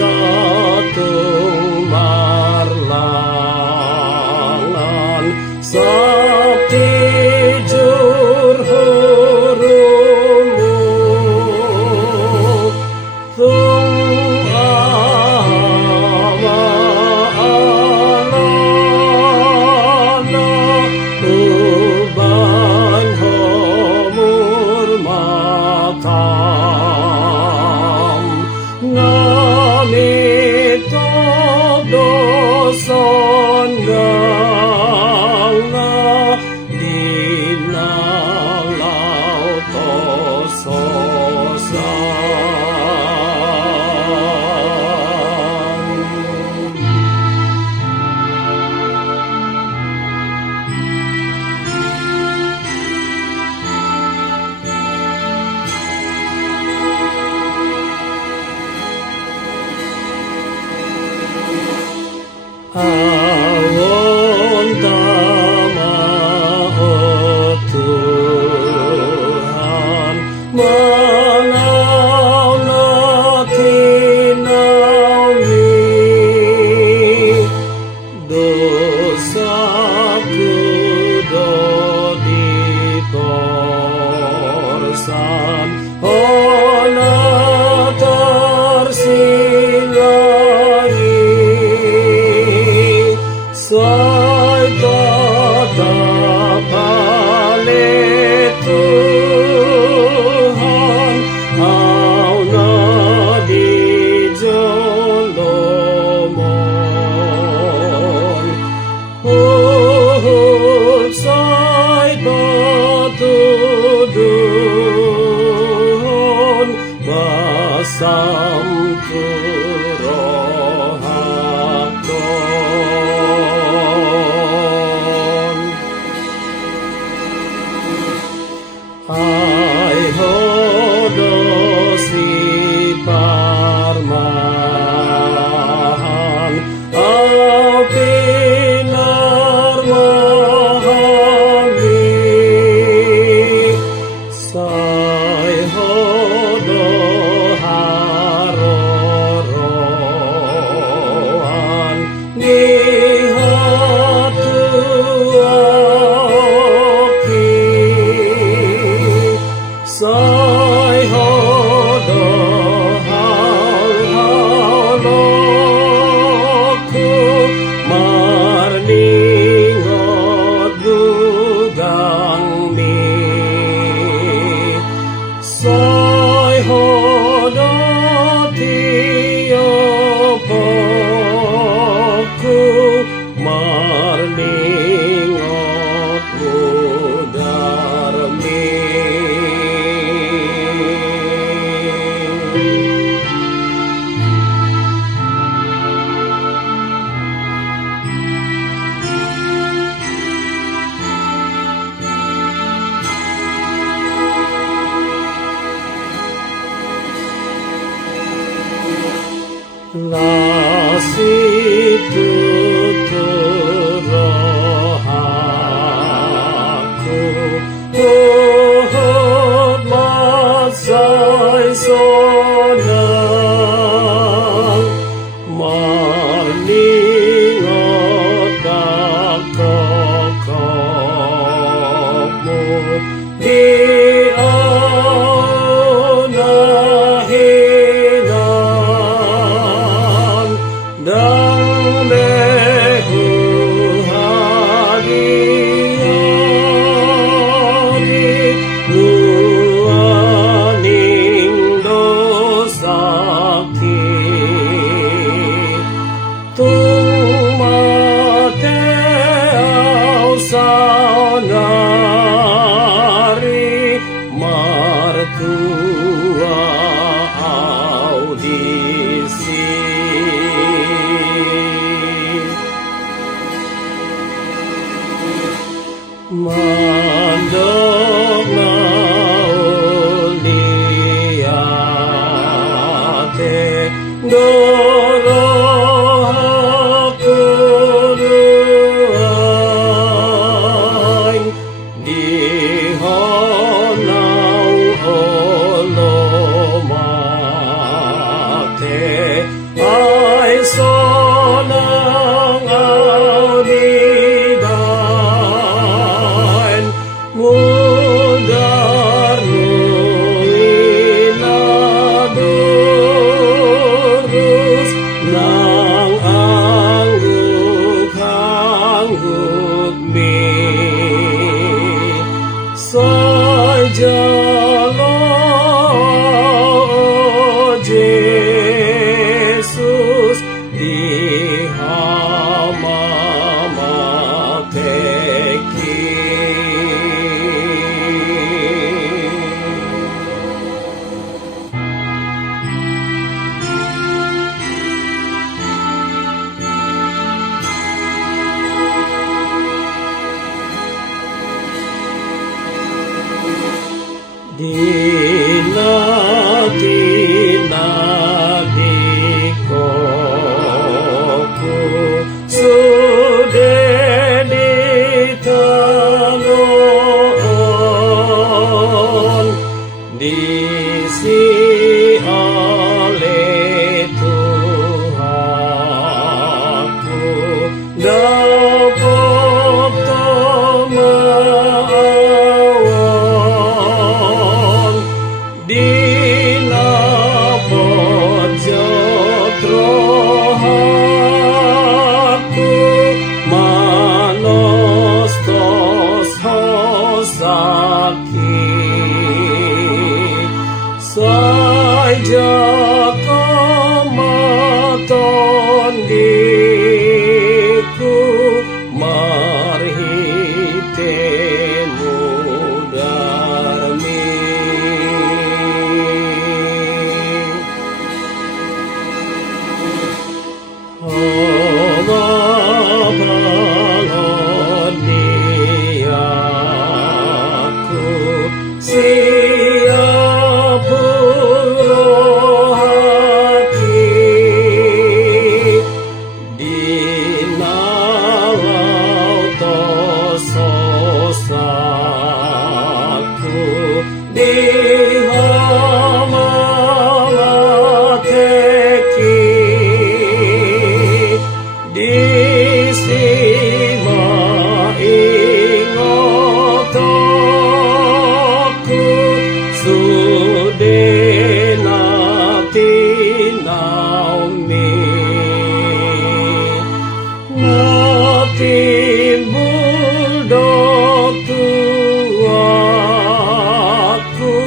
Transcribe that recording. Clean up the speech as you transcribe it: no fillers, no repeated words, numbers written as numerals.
satu marlangan sakti jur hurumu tung awa alana uban homur matam ngamit dosan ganga dinalau awon tamaho Tuhan mengaula tinawi dosaku dodi korsan ona tersilai Sai tetap balik Tuhan auna di jolomon sai patudun basam Ai hodos di parmahan au pinar mahami sai hodo haroroan ni Sai hodo hal-haloku marningot dugang mi Sai hodo tiopoku marningot mudarmi Lasitu turohaku Tuhut masai sonang Marningot kakokokmu Di aunahinan nang angguk mi saja lo Jesus di hama mateki Dinadikoku sudah ditalon diisi oleh Tuhanku dapat temawan dinapot jotrohaku manos tos hosaki saja kamaton diku marhitemu darmi siap hati dinalau tososaku di hama mateki disima ingotoku sudena tinaumi natimbul dotu aku